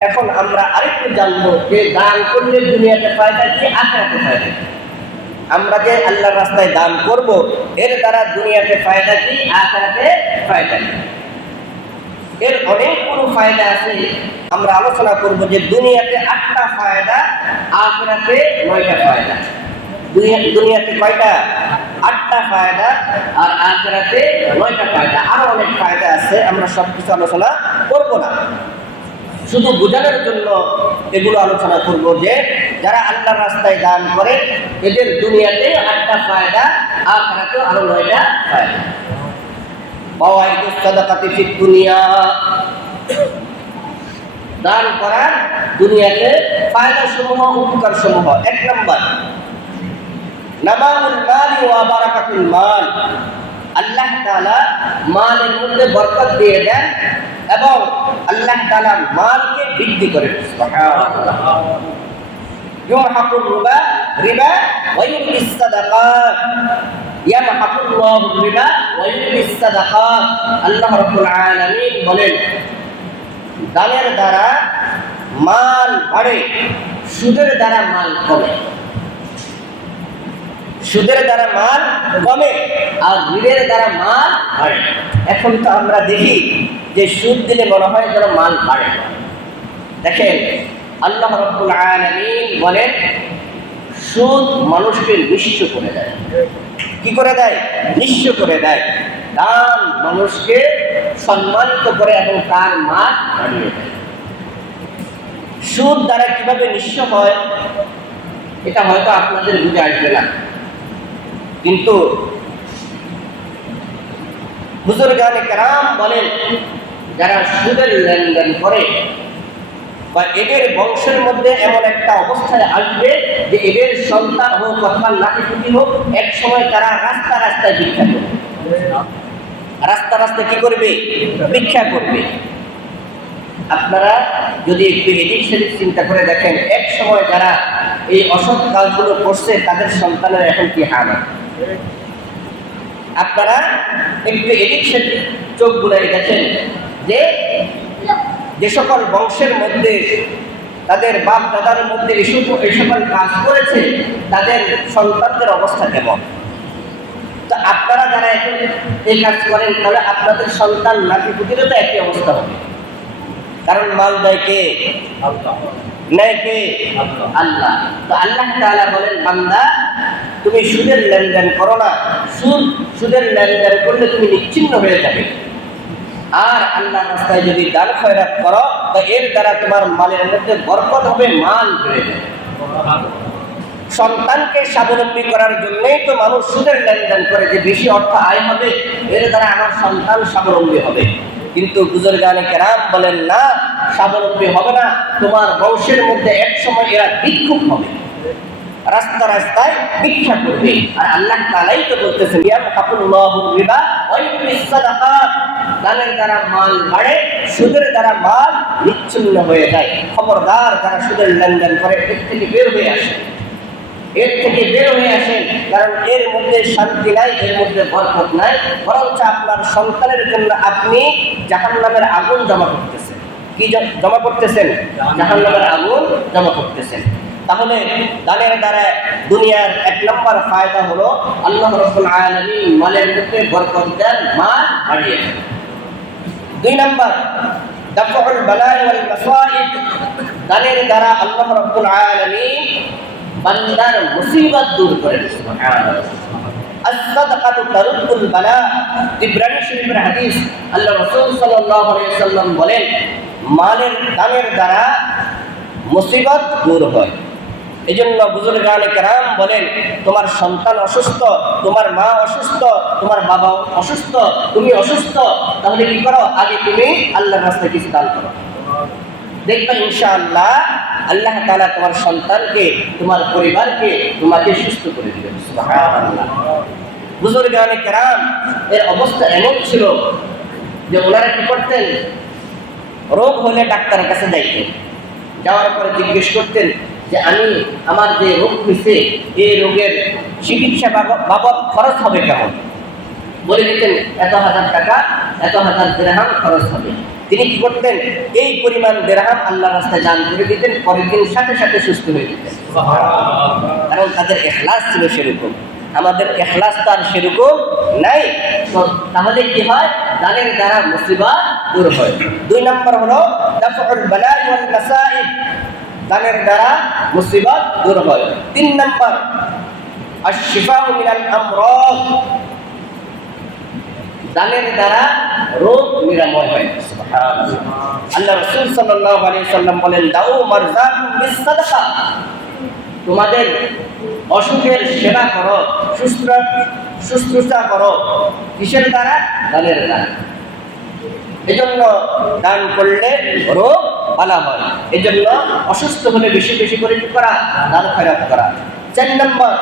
এখন আমরা আরেকটু জানব যে দান করলে দুনিয়াতে ফায়দা কি, আখেরাতে ফায়দা আমরা যে আল্লাহর রাস্তায় দান করব, এর দ্বারা দুনিয়াতে ফায়দা কি, আখেরাতে ফায়দা কি? এর অনেকগুলো ফায়দা আছে। আমরা আলোচনা করব যে দুনিয়াতে আটটা ফায়দা, আখেরাতে নয়টা ফায়দা। দুনিয়া দুনিয়াতে কয়টা? আটটা ফায়দা আর আখেরাতে নয়টা ফায়দা। আরও অনেক ফায়দা আছে, আমরা সব কিছু আলোচনা করব না। শুধু বোঝানোর জন্য এগুলো আলোচনা করব যে যারা আল্লাহর রাস্তায় দান করে, এদের দুনিয়াতে আটটা ফায়দা আর আখেরাতেও আরও নয়টা ফায়দা। দান করার দুনিয়াতে ফায়দা সমূহ উপকার সমূহ এক নম্বর, নামাউল মালি ওয়া বারাকাতুল মাল। আল্লাহ তাআলা মালের মধ্যে বরকত দিয়ে দেন আল্লাহ তাআলা মালকে বৃদ্ধি করে সুবহানাল্লাহ। ইউমহাকুর রিবা রিবা ওয়া ইউরবিস সাদাকাত। ইয়ামহাকুল্লাহু রিবা ওয়া ইউরবিস সাদাকাত। আল্লাহ রাব্বুল আলামিন বলেন, দানের দ্বারা মাল বাড়ে, সুদের দ্বারা মাল কমে। সুদের দ্বারা মাল কমে আর ঋণের দ্বারা মাল বাড়ে। এখন তো আমরা দেখি যে সুদ দিলে মনে হয় যেন মাল বাড়ে। দেখেন, আল্লাহ রব্বুল আলামিন বলেন, সুদ মানুষকে নিঃস্ব করে দেয়। কি করে দেয়? নিঃস্ব করে দেয়। দান মানুষকে সম্মানিত করে এবং তার মান বাড়িয়ে দেয়। সুদ দ্বারা কীভাবে নিঃস্ব হয়? এটা হয়তো আপনাদের বুঝে আসবে না। কিন্তু বুজুর্গানে কেরাম বলেন, যারা সুদের লেনদেন করে বা এদের বংশের মধ্যে এমন একটা অবস্থায় আসবে যে এদের সন্তান হোক অথবা নাতিপুতি হোক, এক সময় তারা রাস্তা রাস্তায় ভিক্ষা করবে। রাস্তা রাস্তায় কি করবে? ভিক্ষা করবে। আপনারা যদি একটু এদিক সেদিক চিন্তা করে দেখেন, এক সময় যারা এই অসৎ কাজগুলো করছে, তাদের সন্তানের এখন কি হার? আপনারা একটু এদিক সেদিক চোখ বুলাই গেছেন যে যে সকল বংশের মধ্যে তাদের বাপ দাদার মধ্যে এই সকল কাজ করেছে তাদের সন্তানদের অবস্থা কেমন? তো আপনারা যারা এখন এই কাজ করেন তাহলে আপনাদের সন্তান নাতি পুতিরও তো একই অবস্থা হবে? কারণ মাল দেয় কে? নেয় কে? আল্লাহ। তো আল্লাহ বলেন বান্দা তুমি সুদের লেনদেন করো না। সুদ, সুদের লেনদেন করলে তুমি নিচ্ছিন্ন হয়ে যাবে। আর আল্লাহ রাস্তায় যদি দান খয়রাত করো, তো এর দ্বারা তোমার মালের মধ্যে বরকত হবে মাল বেড়ে যাবে। সন্তানকে স্বাবলম্বী করার জন্যই তো মানুষ সুদের লেনদেন করে, যে বেশি অর্থ আয় হবে, এর দ্বারা আমার সন্তান স্বাবলম্বী হবে। কিন্তু বুজুর্গানে কেরাম বলেন, না, স্বাবলম্বী হবে না। তোমার বংশের মধ্যে এক সময় এরা বিক্ষোভ হবে। রাস্তা রাস্তায় ভিক্ষা করবে। আর আল্লাহ তালাই তো বলতেছেন দানের দ্বারা মাল বাড়ে সুদের দ্বারা মাল বিচ্ছিন্ন হয়ে যায়। খবরদার যারা সুদের লেনদেন করে, এর থেকে বের হয়ে আসে। এর থেকে বের হয়ে আসেন কারণ এর মধ্যে শান্তি নাই, এর মধ্যে বরকত নাই। বরঞ্চ আপনার সন্তানের জন্য আপনি জাহান্নামের আগুন জমা করতেছেন। কি জমা করতেছেন? জাহান্নামের আগুন জমা করতেছেন। তাহলে দানের দ্বারা দুনিয়ার এক নম্বর ফায়দা হলো আল্লাহ রব্বুল আলামিন মালের মধ্যে বরকত দেন মাল বাড়িয়ে দেন দুই নম্বর দাফউল বালাই ওয়াল মাসাইব দানের দ্বারা আল্লাহ রব্বুল আলামিন বান্দার মুসিবত দূর করেন সুবহানাল্লাহ الصدقة ترد البلاء ইব্রাহিম শরীফের হাদিস আল্লাহ রাসূল সাল্লাল্লাহু আলাইহি সাল্লাম বলেন মালের দানের দ্বারা মুসিবত দূর হয় এজন্য বুজুর্গানে কেরাম বলেন, তোমার সন্তান অসুস্থ, তোমার মা অসুস্থ, তোমার বাবা অসুস্থ, তুমি অসুস্থ, তাহলে কি করো? আগে তুমি আল্লাহর রাস্তায় কিছু দান করো। দেখবে ইনশাআল্লাহ আল্লাহ তাআলা তোমার সন্তানকে, তোমার পরিবারকে, তোমাকে সুস্থ করে দিবেন। বুজুর্গানে কেরাম, এর অবস্থা এমন ছিল যে ওনারা কি করতেন? রোগ হলে ডাক্তারের কাছে যাইতেন। যাওয়ার পরে জিজ্ঞেস করতেন যে আমি আমার যে রোগ হয়েছে এই রোগের চিকিৎসা বাবদ খরচ হবে কেমন? বলে দিতেন এত হাজার টাকা এত হাজার দেড়হাম খরচ হবে। তিনি কি করতেন? এই পরিমাণ দেড়হাম আল্লাহ রাস্তায় দান করে দিতেন পরের দিন সাথে সাথে সুস্থ হয়ে যেতেন। কারণ তাদের এখলাস ছিল সেরকম। আমাদের এখলাস তো আর সেরকম নাই। তো তাহলে কি হয়? দানের দ্বারা মুসিবত দূর হয়। দুই নম্বর হলো দানের দ্বারা মুসিবত দূর হয়। তিন নম্বর দানের দ্বারা রোগ নিরাময় হয়। আল্লাহ রসুল সাল্লাল্লাহু আলাইহি বলেন, দাউ মারজাকুম বিসসাদাকা। তোমাদের অসুখের সেবা করো, সুস্থ করো। কিসের দ্বারা? দানের দ্বারা। এজন্য দান করলে রোগ ভালো হয়। এজন্য অসুস্থ হলে বেশি বেশি করে কি করা? দান খয়রাত করা। চার নম্বর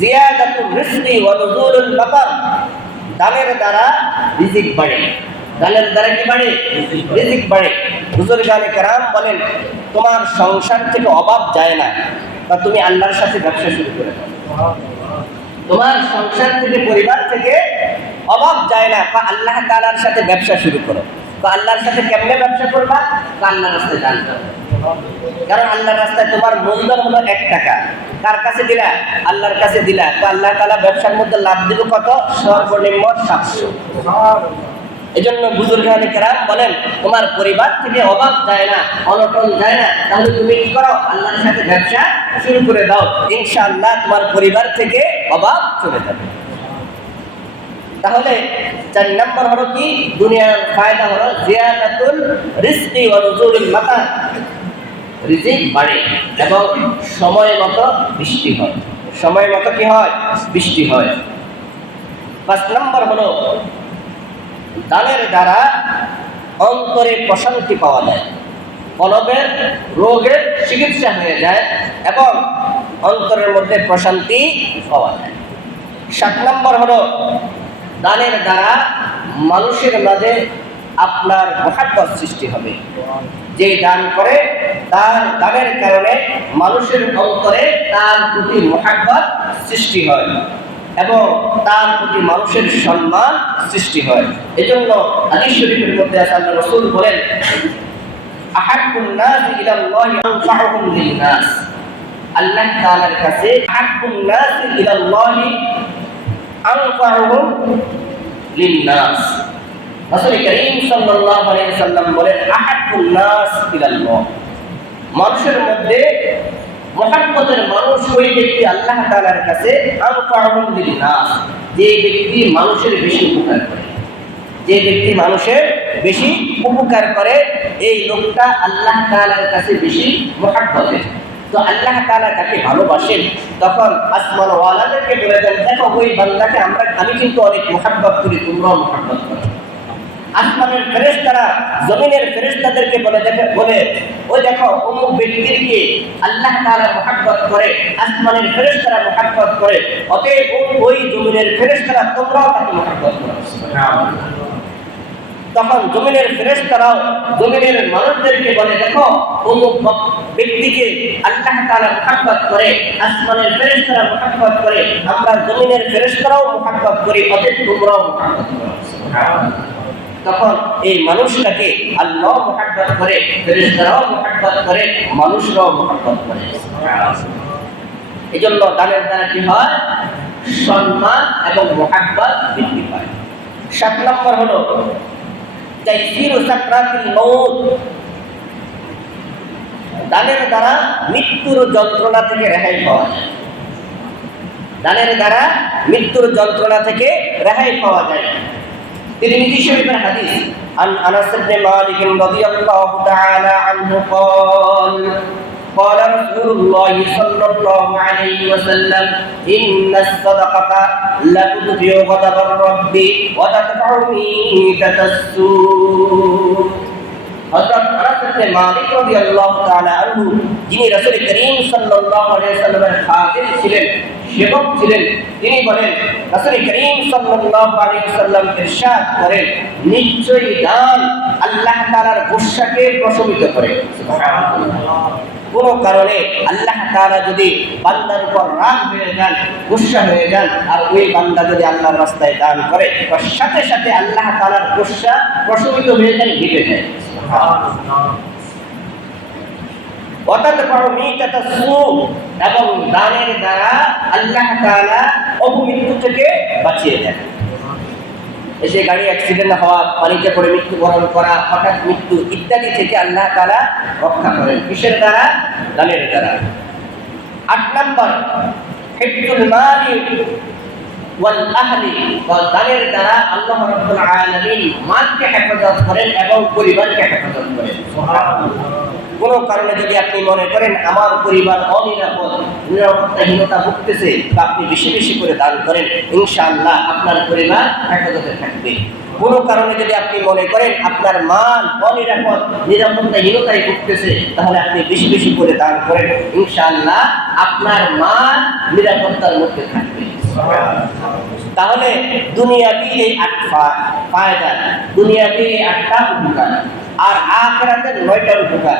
জিয়াদাতুর রিজকি ওয়া নুজুলুল মাতার দানের দ্বারা রিজিক বাড়ে। দানের দ্বারা কি বাড়ে? রিজিক বাড়ে। হুজুর গানে কেরাম বলেন, তোমার সংসার থেকে অভাব যায় না, বা তুমি আল্লাহর সাথে ব্যবসা শুরু করে তোমার সংসার থেকে, পরিবার থেকে যায় না বা আল্লাহ তাআলার সাথে ব্যবসা শুরু করো। বা আল্লাহর সাথে কেমনে ব্যবসা করবা? বা আল্লাহর রাস্তায় দান করো কারণ আল্লাহর রাস্তায় তোমার মূলধন হলো এক টাকা। কার কাছে দিলা? আল্লাহর কাছে দিলা। তো আল্লাহ তাআলা ব্যবসার মধ্যে লাভ দিব কত? সর্বনিম্ন সাতশো। এই জন্য বুজুর্গ কেরাম বলেন, তোমার পরিবার থেকে অভাব যায় না, অনটন যায় না। তাহলে তুমি কি করো? আল্লাহর সাথে ব্যবসা শুরু করে দাও। ইনশাআল্লাহ তোমার পরিবার থেকে অভাব চলে যাবে। তাহলে চার নম্বর হলো কি? দুনিয়ার ফায়দা হলো জিয়াদাতুল রিজকি ওয়া নুজুলুল মাতার রিজিক বাড়ে এবং সময় মতো বৃষ্টি হয়। সময় মতো কি হয়? বৃষ্টি হয়। পাঁচ নম্বর হলো দানের দ্বারা অন্তরে প্রশান্তি পাওয়া যায়। কলবের রোগের চিকিৎসা হয়ে যায় এবং অন্তরের মধ্যে প্রশান্তি পাওয়া যায়। সাত নম্বর হলো দানের দ্বারা মানুষের মাঝে আপনার মহাব্বত সৃষ্টি হবে। যে দান করে, তার দানের কারণে মানুষের অন্তরে তার প্রতি মহাব্বত সৃষ্টি হয় এবং তার প্রতি মানুষের সম্মান সৃষ্টি হয়। এজন্য হাদিস শরীফের মধ্যে আল্লাহ রাসূল বলেন, আহাব্বুন নাস ইলাল্লাহি আনফাউহুম লিন-নাস। আল্লাহ তাআলার কাছে নাস বলেন মানুষের মধ্যে মহাব্বতের মানুষ ওই ব্যক্তি আল্লাহ তাআলার কাছে যে ব্যক্তি মানুষের বেশি উপকার করে। যে ব্যক্তি মানুষের বেশি উপকার করে, এই লোকটা আল্লাহ তাআলার কাছে বেশি মহাব্বতের। তো আল্লাহ তাআলা তাকে ভালোবাসেন, তখন আসমান ওয়ালাদেরকে বলে দেন, দেখো ওই বান্দাকে আমরা আমি কিন্তু অনেক মহাব্বত করি, তোমরাও মহাব্বত করো। আসমানের ফেরেশতারা, জমিনের ফেরেশতাদেরকে বলে দেখে, বলে, ওই দেখো, অমুক ব্যক্তিকে আল্লাহ তারা মহাব্বত করে, আসমানের ফেরেশতারা মহাব্বত করে, অতএব ওই জমিনের ফেরেশতারা তোমরাও তাকে মহাব্বত করো। তখন জমিনের ফেরেশতারাও জমিনের মানুষদেরকে বলে, দেখো, অমুক ব্যক্তিকে আল্লাহ তাআলা মহাব্বত করে, আসমানের ফেরেশতারা মহাব্বত করে, আমরা জমিনের ফেরেশতারাও মহাব্বত করি, অতএব তোমরাও তখন এই মানুষটাকে আল্লাহ মহাব্বত করে, ফেরেশতারাও মহাব্বত করে, মানুষরাও মহাব্বত করে। এই জন্য দানের দ্বারা কি হয়? সম্মান এবং মহাব্বত বৃদ্ধি পায়। সাত নম্বর হলো তাইসির সাকরাতিল মউত দানের দ্বারা মৃত্যুর যন্ত্রণা থেকে রেহাই পাওয়া যায় দানের দ্বারা মৃত্যুর যন্ত্রণা থেকে রেহাই পাওয়া যায় তিরমিজি শরীফের হাদিস عن انس بن مالك رضي الله تعالى عنه قال قال رسول الله صلى الله عليه وسلم إن الصدقة لتدفع غضب الرب وتدفع ميتة السوء হযরত আনাস ইবনে মালিক রাদিয়াল্লাহু তাআলা আনহু যিনি রাসূল করিম সাল্লাল্লাহু আলাইহি সাল্লামের খাদিম ছিলেন সেবক ছিলেন তিনি বলেন রাসূল করিম সাল্লাল্লাহু আলাইহি সাল্লাম ইরশাদ করেন নিশ্চয়ই দান আল্লাহ তাআলার গুসাকে প্রশমিত করে সুবহানাল্লাহ কোনো কারণে আল্লাহ তারা যদি বান্দার উপর রাগ হয়ে যান, গুসা হয়ে যান, আর ওই বান্দা যদি আল্লাহর রাস্তায় দান করে, তো সাথে সাথে আল্লাহ তাআলার গুসা প্রশমিত হয়ে যায় ঘেটে যায়। এবং দানের দ্বারা আল্লাহ অপমৃত্যু থেকে বাঁচিয়ে দেন। এসে গাড়ি অ্যাক্সিডেন্ট হওয়া, পানিতে পড়ে মৃত্যুবরণ করা, হঠাৎ মৃত্যু ইত্যাদি থেকে আল্লাহ তাআলা রক্ষা করেন। কিসের দ্বারা? দানের দ্বারা। আট নম্বর হিফজুল মালি দানের দ্বারা আল্লাহ রাব্বুল আলামিন মালকে হেফাজত করেন এবং পরিবারকে হেফাজত করেন। কোনো কারণে যদি আপনি মনে করেন আমার পরিবার অনিরাপদ, নিরাপত্তাহীনতা ভুগতেছে বা আপনি বেশি বেশি করে দান করেন, ইনশাআল্লাহ আপনার পরিবার হেফাজতে থাকবে। কোনো কারণে যদি আপনি মনে করেন আপনার মান অনিরাপদ, নিরাপত্তাহীনতায় ভুগতেছে, তাহলে আপনি বেশি বেশি করে দান করেন, ইনশাআল্লাহ আপনার মান নিরাপত্তার মধ্যে থাকবে। তাহলে দুনিয়াবি এই আট ফায়দা দুনিয়াবি এই আটটা উপকার, আর আখেরাতের নয়টা উপকার।